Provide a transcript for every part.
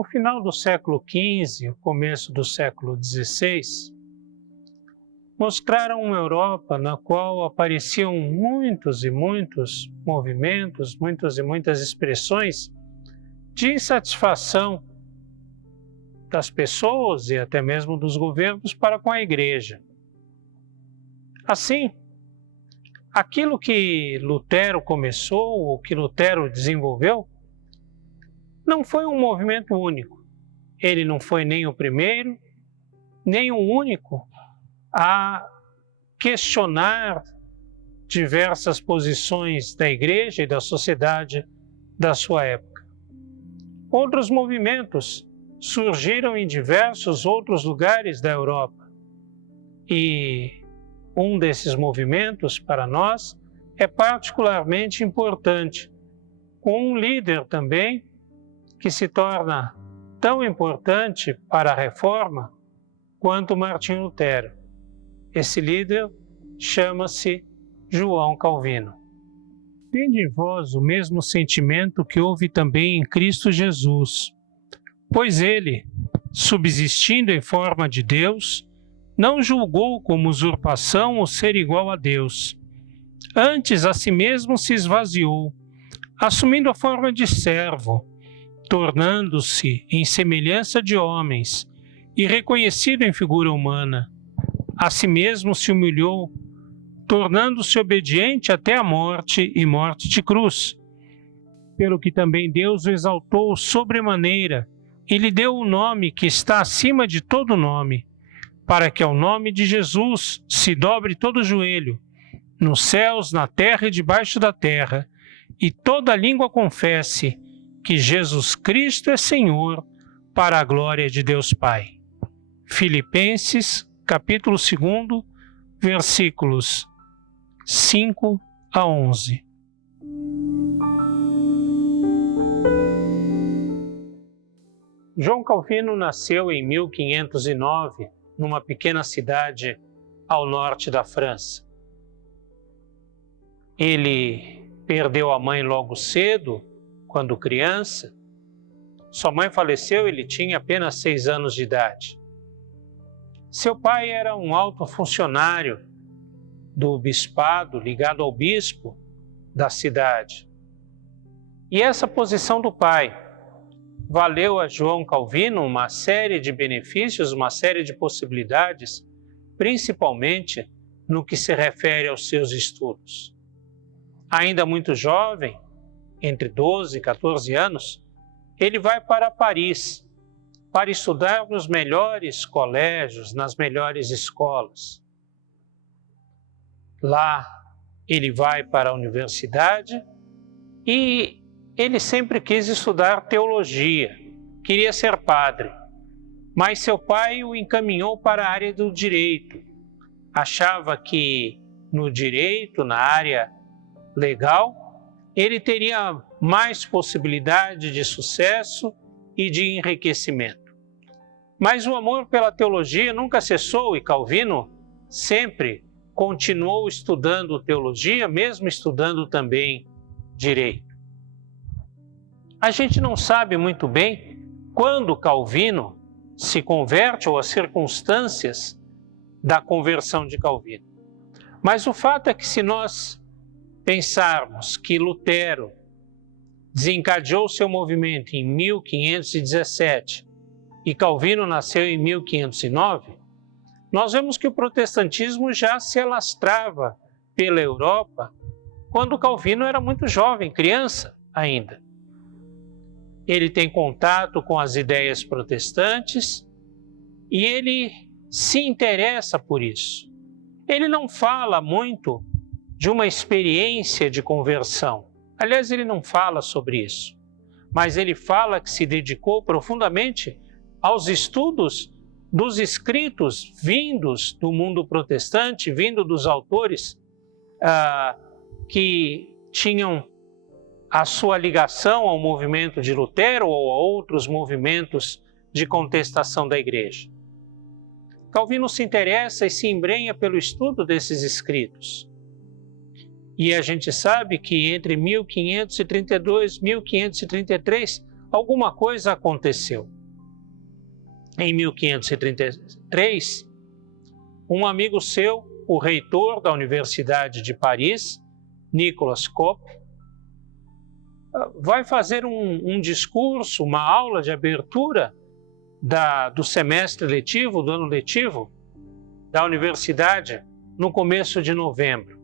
o final do século XV, o começo do século XVI, mostraram uma Europa na qual apareciam muitos e muitos movimentos, muitas e muitas expressões de insatisfação das pessoas e até mesmo dos governos para com a Igreja. Assim, aquilo que Lutero começou, ou que Lutero desenvolveu, não foi um movimento único. Ele não foi nem o primeiro, nem o único a questionar diversas posições da Igreja e da sociedade da sua época. Outros movimentos surgiram em diversos outros lugares da Europa. E um desses movimentos, para nós, é particularmente importante, com um líder também que se torna tão importante para a Reforma quanto Martinho Lutero. Esse líder chama-se João Calvino. Tende em vós o mesmo sentimento que houve também em Cristo Jesus, pois ele, subsistindo em forma de Deus, não julgou como usurpação o ser igual a Deus. Antes, a si mesmo se esvaziou, assumindo a forma de servo, tornando-se em semelhança de homens e reconhecido em figura humana. A si mesmo se humilhou, tornando-se obediente até a morte e morte de cruz. Pelo que também Deus o exaltou sobremaneira e lhe deu o nome que está acima de todo nome, para que ao nome de Jesus se dobre todo o joelho, nos céus, na terra e debaixo da terra, e toda língua confesse que Jesus Cristo é Senhor, para a glória de Deus Pai. Filipenses, capítulo 2, versículos 5 a 11. João Calvino nasceu em 1509, numa pequena cidade ao norte da França. Ele perdeu a mãe logo cedo, quando criança. Sua mãe faleceu, ele tinha apenas 6 anos de idade. Seu pai era um alto funcionário do bispado, ligado ao bispo da cidade. E essa posição do pai valeu a João Calvino uma série de benefícios, uma série de possibilidades, principalmente no que se refere aos seus estudos. Ainda muito jovem, entre 12 e 14 anos, ele vai para Paris para estudar nos melhores colégios, nas melhores escolas. Lá ele vai para a universidade e ele sempre quis estudar teologia, queria ser padre, mas seu pai o encaminhou para a área do direito. Achava que no direito, na área legal, ele teria mais possibilidade de sucesso e de enriquecimento. Mas o amor pela teologia nunca cessou e Calvino sempre continuou estudando teologia, mesmo estudando também direito. A gente não sabe muito bem quando Calvino se converte ou as circunstâncias da conversão de Calvino. Mas o fato é que se nós pensarmos que Lutero desencadeou seu movimento em 1517 e Calvino nasceu em 1509, nós vemos que o protestantismo já se alastrava pela Europa quando Calvino era muito jovem, criança ainda. Ele tem contato com as ideias protestantes e ele se interessa por isso. Ele não fala muito de uma experiência de conversão. Aliás, ele não fala sobre isso, mas ele fala que se dedicou profundamente aos estudos dos escritos vindos do mundo protestante, vindo dos autores que tinham a sua ligação ao movimento de Lutero ou a outros movimentos de contestação da Igreja. Calvino se interessa e se embrenha pelo estudo desses escritos. E a gente sabe que entre 1532 e 1533 alguma coisa aconteceu. Em 1533, um amigo seu, o reitor da Universidade de Paris, Nicolas Cop, vai fazer um discurso, uma aula de abertura do semestre letivo, do ano letivo da universidade, no começo de novembro.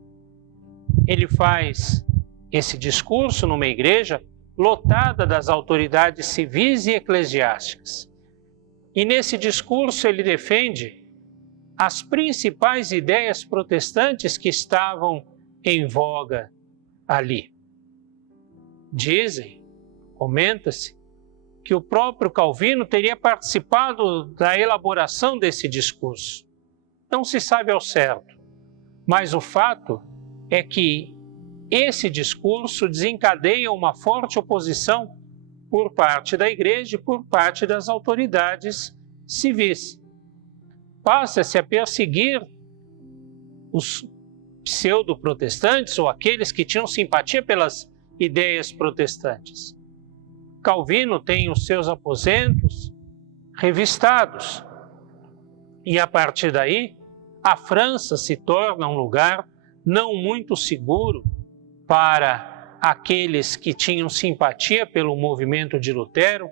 Ele faz esse discurso numa igreja lotada das autoridades civis e eclesiásticas. E nesse discurso ele defende as principais ideias protestantes que estavam em voga ali. Dizem, comenta-se, que o próprio Calvino teria participado da elaboração desse discurso. Não se sabe ao certo, mas o fato é que esse discurso desencadeia uma forte oposição por parte da igreja e por parte das autoridades civis. Passa-se a perseguir os pseudo-protestantes ou aqueles que tinham simpatia pelas ideias protestantes. Calvino tem os seus aposentos revistados e, a partir daí, a França se torna um lugar não muito seguro para aqueles que tinham simpatia pelo movimento de Lutero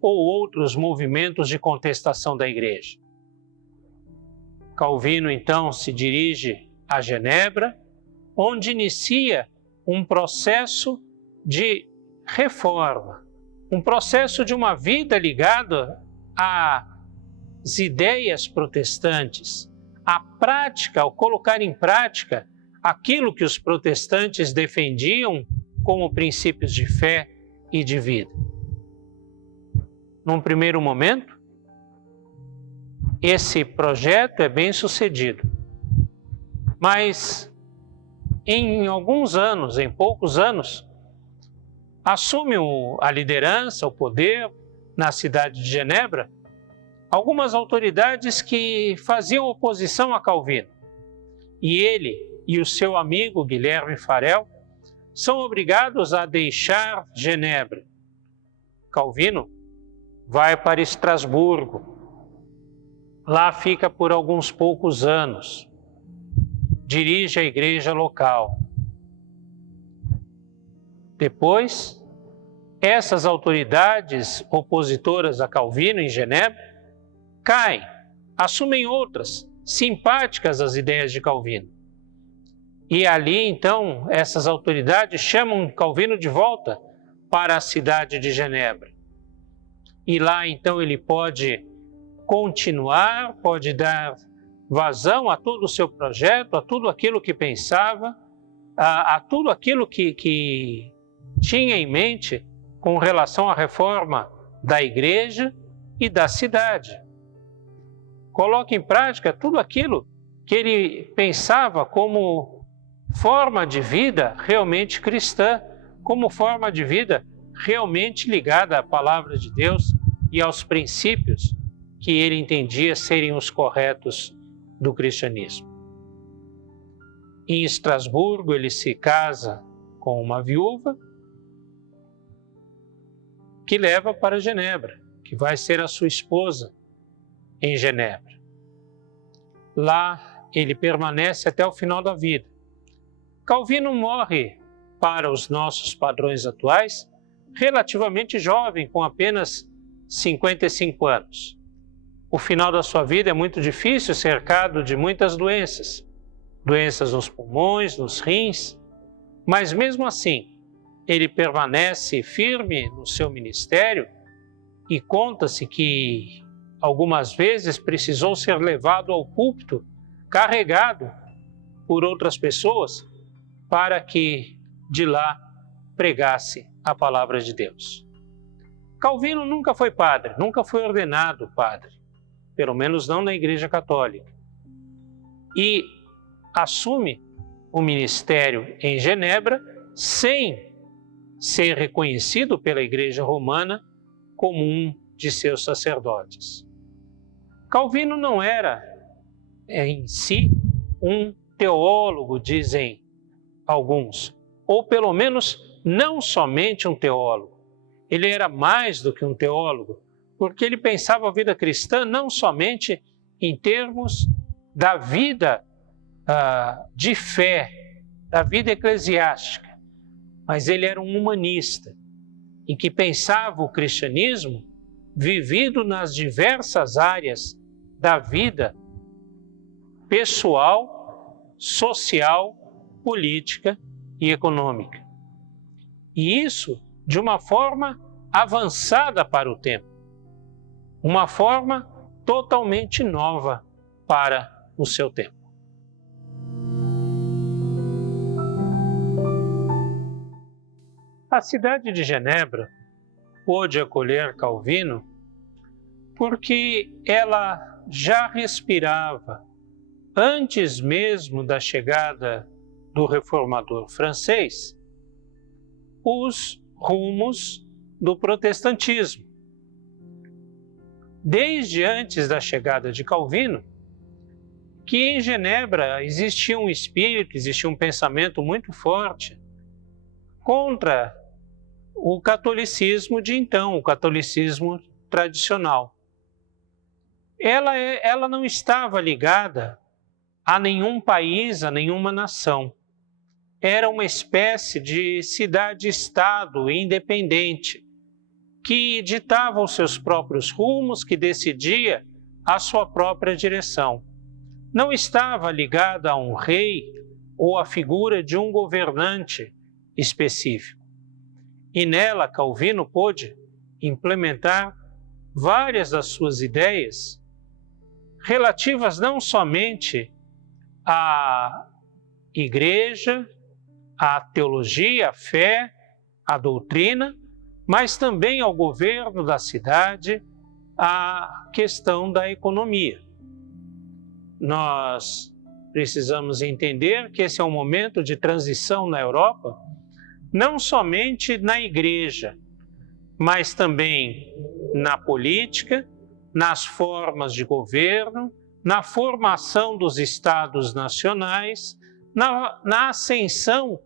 ou outros movimentos de contestação da igreja. Calvino, então, se dirige a Genebra, onde inicia um processo de reforma, um processo de uma vida ligada às ideias protestantes, à prática, ao colocar em prática aquilo que os protestantes defendiam como princípios de fé e de vida. Num primeiro momento, esse projeto é bem sucedido, mas em alguns anos, em poucos anos, assume a liderança, o poder na cidade de Genebra, algumas autoridades que faziam oposição a Calvino. E ele e o seu amigo Guilherme Farel são obrigados a deixar Genebra. Calvino vai para Estrasburgo. Lá fica por alguns poucos anos. Dirige a igreja local. Depois, essas autoridades opositoras a Calvino em Genebra caem, assumem outras, simpáticas às ideias de Calvino. E ali, então, essas autoridades chamam Calvino de volta para a cidade de Genebra. E lá, então, ele pode continuar, pode dar vazão a todo o seu projeto, a tudo aquilo que pensava, a tudo aquilo que tinha em mente com relação à reforma da igreja e da cidade. Coloca em prática tudo aquilo que ele pensava como forma de vida realmente cristã, como forma de vida realmente ligada à palavra de Deus e aos princípios que ele entendia serem os corretos do cristianismo. Em Estrasburgo, ele se casa com uma viúva que leva para Genebra, que vai ser a sua esposa em Genebra. Lá ele permanece até o final da vida. Calvino morre, para os nossos padrões atuais, relativamente jovem, com apenas 55 anos. O final da sua vida é muito difícil, cercado de muitas doenças. Doenças nos pulmões, nos rins, mas mesmo assim, ele permanece firme no seu ministério e conta-se que algumas vezes precisou ser levado ao púlpito, carregado por outras pessoas, para que de lá pregasse a palavra de Deus. Calvino nunca foi padre, nunca foi ordenado padre, pelo menos não na Igreja Católica. E assume o ministério em Genebra sem ser reconhecido pela Igreja Romana como um de seus sacerdotes. Calvino não era em si um teólogo, dizem alguns, ou pelo menos não somente um teólogo. ele era mais do que um teólogo, porque ele pensava a vida cristã não somente em termos da vida de fé, da vida eclesiástica, mas ele era um humanista, em que pensava o cristianismo vivido nas diversas áreas da vida pessoal, social, política e econômica. E isso de uma forma avançada para o tempo, uma forma totalmente nova para o seu tempo. A cidade de Genebra pôde acolher Calvino porque ela já respirava, antes mesmo da chegada do reformador francês, os rumos do protestantismo. Desde antes da chegada de Calvino, que em Genebra existia um espírito, existia um pensamento muito forte contra o catolicismo de então, o catolicismo tradicional. Ela não estava ligada a nenhum país, a nenhuma nação. Era uma espécie de cidade-estado independente, que ditava os seus próprios rumos, que decidia a sua própria direção. Não estava ligada a um rei ou à figura de um governante específico. E nela Calvino pôde implementar várias das suas ideias relativas não somente à igreja, à teologia, à fé, à doutrina, mas também ao governo da cidade, à questão da economia. Nós precisamos entender que esse é um momento de transição na Europa, não somente na igreja, mas também na política, nas formas de governo, na formação dos estados nacionais, na ascensão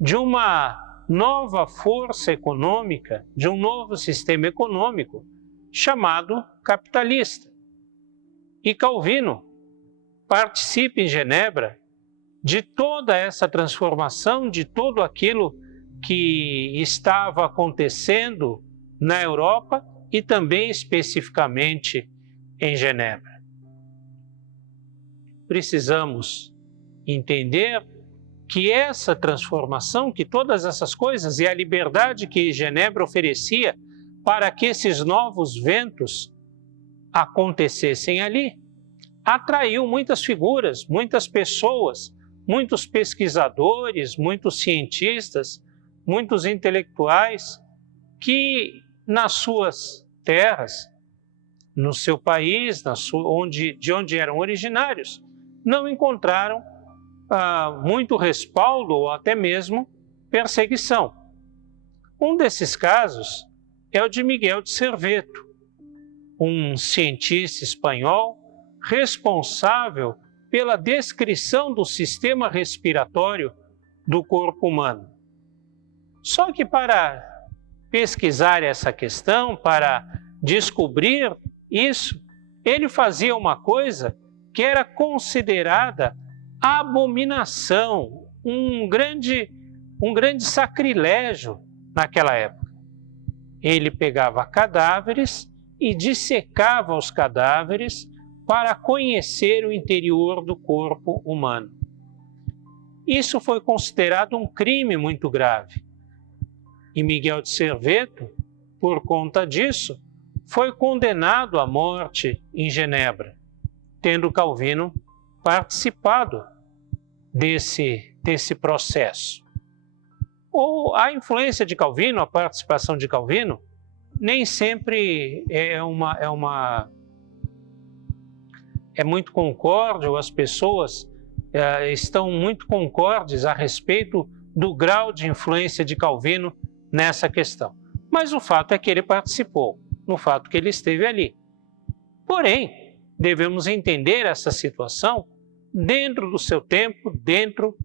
de uma nova força econômica, de um novo sistema econômico chamado capitalista. E Calvino participa em Genebra de toda essa transformação, de tudo aquilo que estava acontecendo na Europa e também especificamente em Genebra. Precisamos entender que essa transformação, que todas essas coisas e a liberdade que Genebra oferecia para que esses novos ventos acontecessem ali, atraiu muitas figuras, muitas pessoas, muitos pesquisadores, muitos cientistas, muitos intelectuais que nas suas terras, no seu país, de onde eram originários, não encontraram muito respaldo ou até mesmo perseguição. Um desses casos é o de Miguel de Cerveto, um cientista espanhol responsável pela descrição do sistema respiratório do corpo humano. Só que para pesquisar essa questão, para descobrir isso, ele fazia uma coisa que era considerada abominação, um grande sacrilégio naquela época. Ele pegava cadáveres e dissecava os cadáveres para conhecer o interior do corpo humano. Isso foi considerado um crime muito grave. E Miguel de Cerveto, por conta disso, foi condenado à morte em Genebra, tendo Calvino participado desse processo. Ou a influência de Calvino, a participação de Calvino, nem sempre é muito concorde, ou as pessoas estão muito concordes a respeito do grau de influência de Calvino nessa questão. Mas o fato é que ele participou, no fato que ele esteve ali. Porém, devemos entender essa situação dentro do seu tempo, dentro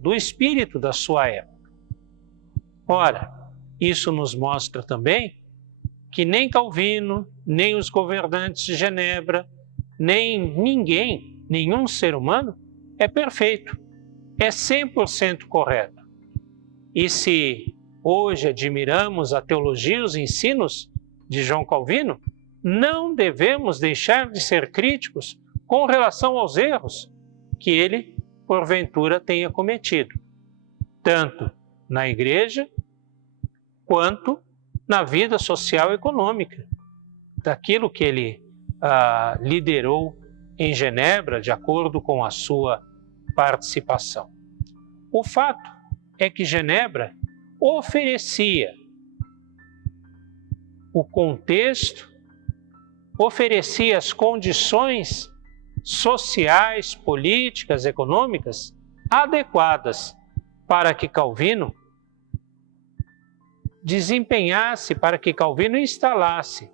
do espírito da sua época. Ora, isso nos mostra também que nem Calvino, nem os governantes de Genebra, nem ninguém, nenhum ser humano é perfeito, é 100% correto. E se hoje admiramos a teologia e os ensinos de João Calvino, não devemos deixar de ser críticos com relação aos erros que ele, porventura, tenha cometido, tanto na igreja quanto na vida social e econômica, daquilo que ele liderou em Genebra, de acordo com a sua participação. O fato é que Genebra oferecia o contexto, oferecia as condições sociais, políticas, econômicas adequadas para que Calvino desempenhasse, para que Calvino instalasse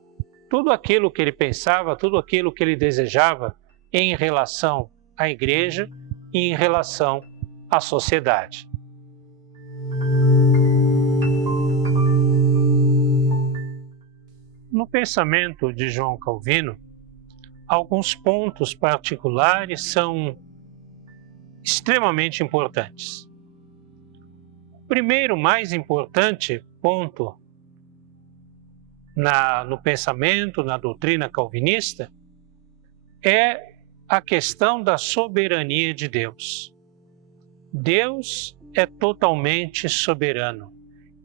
tudo aquilo que ele pensava, tudo aquilo que ele desejava em relação à igreja e em relação à sociedade. No pensamento de João Calvino, alguns pontos particulares são extremamente importantes. O primeiro, mais importante ponto no pensamento, na doutrina calvinista, é a questão da soberania de Deus. Deus é totalmente soberano.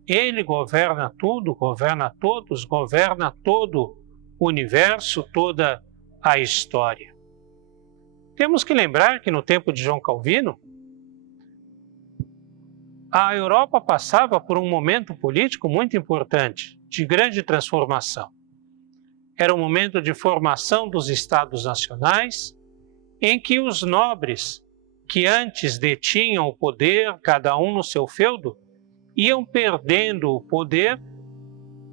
Ele governa tudo, governa todos, governa todo o universo, toda a história. Temos que lembrar que no tempo de João Calvino, a Europa passava por um momento político muito importante, de grande transformação. Era um momento de formação dos estados nacionais, em que os nobres, que antes detinham o poder, cada um no seu feudo, iam perdendo o poder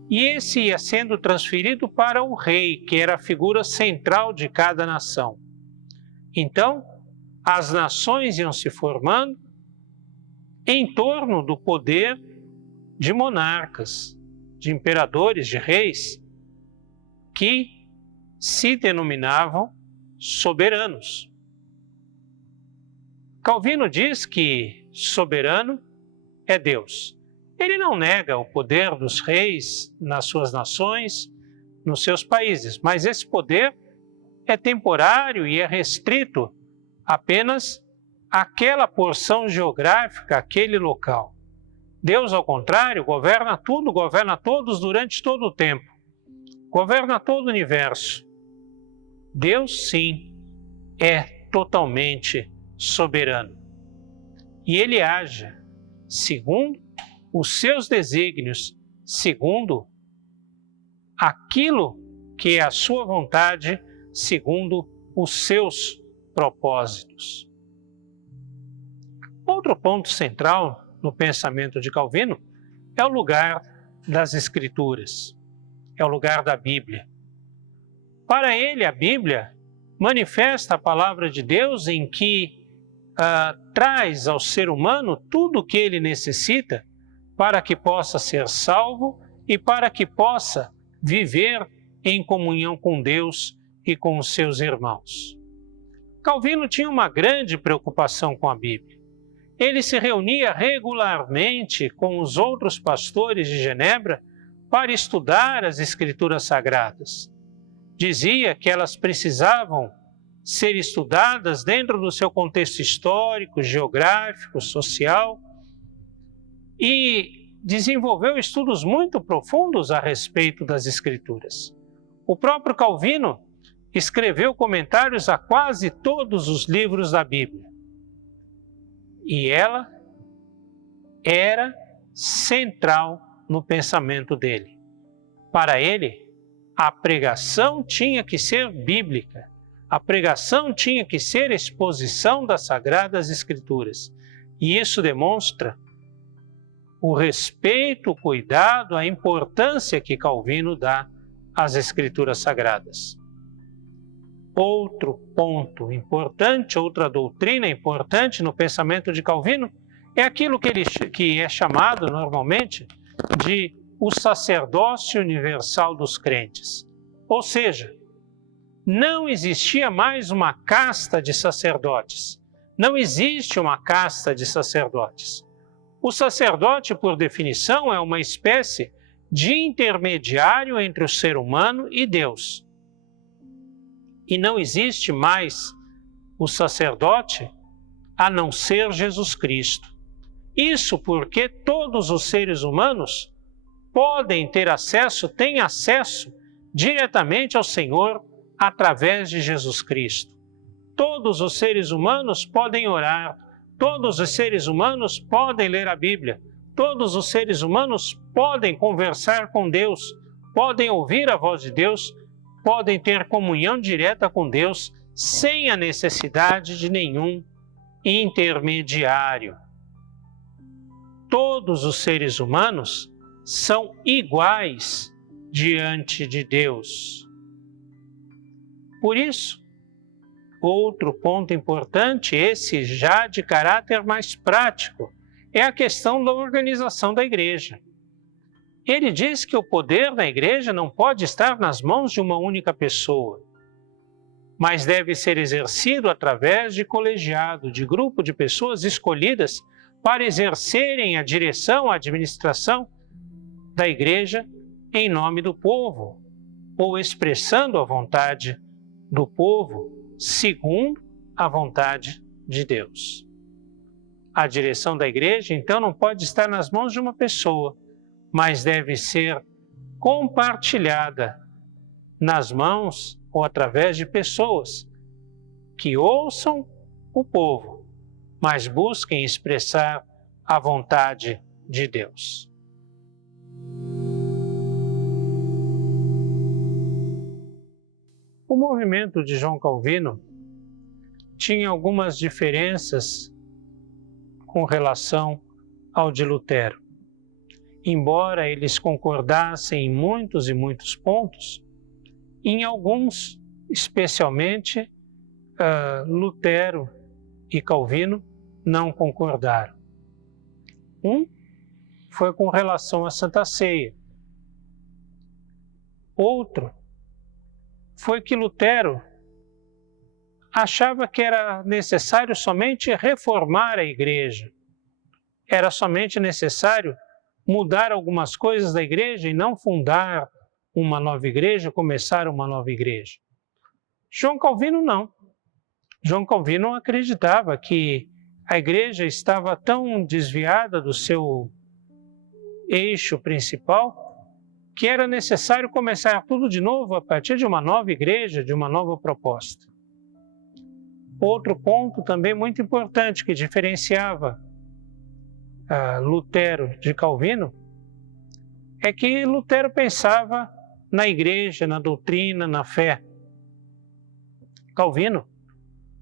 e esse ia sendo transferido para o rei, que era a figura central de cada nação. Então, as nações iam se formando em torno do poder de monarcas, de imperadores, de reis, que se denominavam soberanos. Calvino diz que soberano é Deus. Ele não nega o poder dos reis nas suas nações, nos seus países, mas esse poder é temporário e é restrito apenas àquela porção geográfica, àquele local. Deus, ao contrário, governa tudo, governa todos durante todo o tempo. Governa todo o universo. Deus, sim, é totalmente soberano. E ele age segundo os seus desígnios, segundo aquilo que é a sua vontade, segundo os seus propósitos. Outro ponto central no pensamento de Calvino é o lugar das Escrituras, é o lugar da Bíblia. Para ele, a Bíblia manifesta a palavra de Deus em que traz ao ser humano tudo o que ele necessita para que possa ser salvo e para que possa viver em comunhão com Deus e com os seus irmãos. Calvino tinha uma grande preocupação com a Bíblia. Ele se reunia regularmente com os outros pastores de Genebra para estudar as Escrituras Sagradas. Dizia que elas precisavam ser estudadas dentro do seu contexto histórico, geográfico, social, e desenvolveu estudos muito profundos a respeito das Escrituras. O próprio Calvino escreveu comentários a quase todos os livros da Bíblia. E ela era central no pensamento dele. Para ele, a pregação tinha que ser bíblica. A pregação tinha que ser exposição das Sagradas Escrituras. E isso demonstra o respeito, o cuidado, a importância que Calvino dá às Escrituras Sagradas. Outro ponto importante, outra doutrina importante no pensamento de Calvino é aquilo que é chamado normalmente de o sacerdócio universal dos crentes. Ou seja, não existia mais uma casta de sacerdotes. Não existe uma casta de sacerdotes. O sacerdote, por definição, é uma espécie de intermediário entre o ser humano e Deus. E não existe mais o sacerdote a não ser Jesus Cristo. Isso porque todos os seres humanos podem ter acesso, têm acesso diretamente ao Senhor através de Jesus Cristo. Todos os seres humanos podem orar, todos os seres humanos podem ler a Bíblia, todos os seres humanos podem conversar com Deus, podem ouvir a voz de Deus, podem ter comunhão direta com Deus sem a necessidade de nenhum intermediário. Todos os seres humanos são iguais diante de Deus. Por isso, outro ponto importante, esse já de caráter mais prático, é a questão da organização da igreja. Ele diz que o poder da igreja não pode estar nas mãos de uma única pessoa, mas deve ser exercido através de colegiado, de grupo de pessoas escolhidas para exercerem a direção, a administração da igreja em nome do povo, ou expressando a vontade do povo segundo a vontade de Deus. A direção da igreja, então, não pode estar nas mãos de uma pessoa, mas deve ser compartilhada nas mãos ou através de pessoas que ouçam o povo, mas busquem expressar a vontade de Deus. O movimento de João Calvino tinha algumas diferenças com relação ao de Lutero. Embora eles concordassem em muitos e muitos pontos, em alguns, especialmente Lutero e Calvino, não concordaram. Um foi com relação à Santa Ceia. Outro foi que Lutero achava que era necessário somente reformar a igreja. Era somente necessário mudar algumas coisas da igreja e não fundar uma nova igreja, começar uma nova igreja. João Calvino não. João Calvino acreditava que a igreja estava tão desviada do seu eixo principal que era necessário começar tudo de novo a partir de uma nova igreja, de uma nova proposta. Outro ponto também muito importante que diferenciava Lutero de Calvino é que Lutero pensava na igreja, na doutrina, na fé. Calvino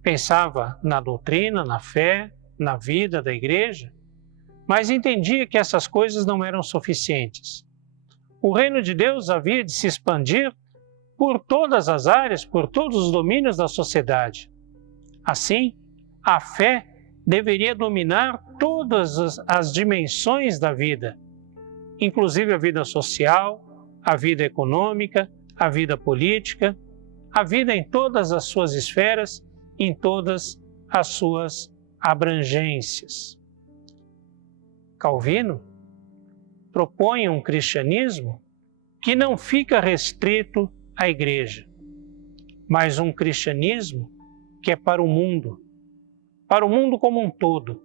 pensava na doutrina, na fé, na vida da igreja, mas entendia que essas coisas não eram suficientes. O reino de Deus havia de se expandir por todas as áreas, por todos os domínios da sociedade. Assim, a fé deveria dominar todas as dimensões da vida, inclusive a vida social, a vida econômica, a vida política, a vida em todas as suas esferas, em todas as suas abrangências. Calvino propõe um cristianismo que não fica restrito à igreja, mas um cristianismo que é para o mundo como um todo,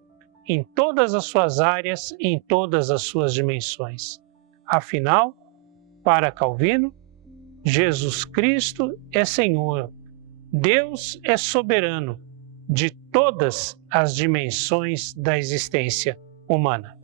em todas as suas áreas, em todas as suas dimensões. Afinal, para Calvino, Jesus Cristo é Senhor, Deus é soberano de todas as dimensões da existência humana.